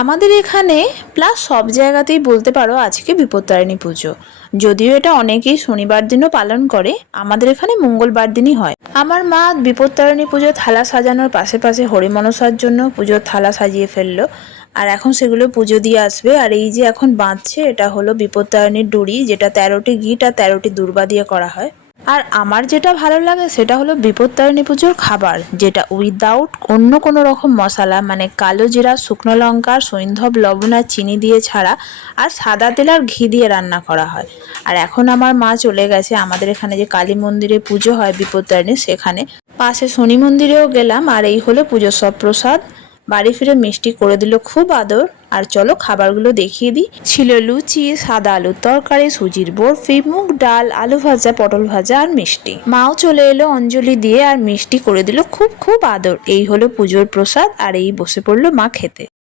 আমাদের এখানে প্লাস সব জায়গাতেই বলতে পারো আজকে বিপত্তারিণী পুজো। যদিও এটা অনেকেই শনিবার দিনও পালন করে, আমাদের এখানে মঙ্গলবার দিনই হয়। আমার মা বিপত্তারিণী পুজো থালা সাজানোর পাশে পাশে হরিমনসার জন্য পুজোর থালা সাজিয়ে ফেললো, আর এখন সেগুলো পুজো দিয়ে আসবে। আর এই যে এখন বাঁধছে, এটা হলো বিপত্তারিণীর ডুরি, যেটা 13টি গিট আর 13টি দূর্বা দিয়ে করা হয়। আর আমার যেটা ভালো লাগে সেটা হলো বিপত্তারিণী পুজোর খাবার, যেটা উইদাউট অন্য কোনো রকম মশলা, মানে কালো জিরা, শুকনো লঙ্কা, সৈন্ধব, লবণ আর চিনি দিয়ে ছাড়া, আর সাদা তেল আর ঘি দিয়ে রান্না করা হয়। আর এখন আমার মা চলে গেছে আমাদের এখানে যে কালী মন্দিরে পুজো হয় বিপত্তারিণী, সেখানে পাশে শনি মন্দিরেও গেলাম। আর এই হলো পুজোর সব প্রসাদ। বাড়ি ফিরে মিষ্টি করে দিল খুব আদর। আর চলো খাবারগুলো দেখিয়ে দিই। ছিল লুচি, সাদা আলুর তরকারি, সুজির বরফি, মুগ ডাল, আলু ভাজা, পটল ভাজা আর মিষ্টি। মাও চলে এলো অঞ্জলি দিয়ে আর মিষ্টি করে দিল খুব খুব আদর। এই হলো পুজোর প্রসাদ, আর এই বসে পড়লো মা খেতে।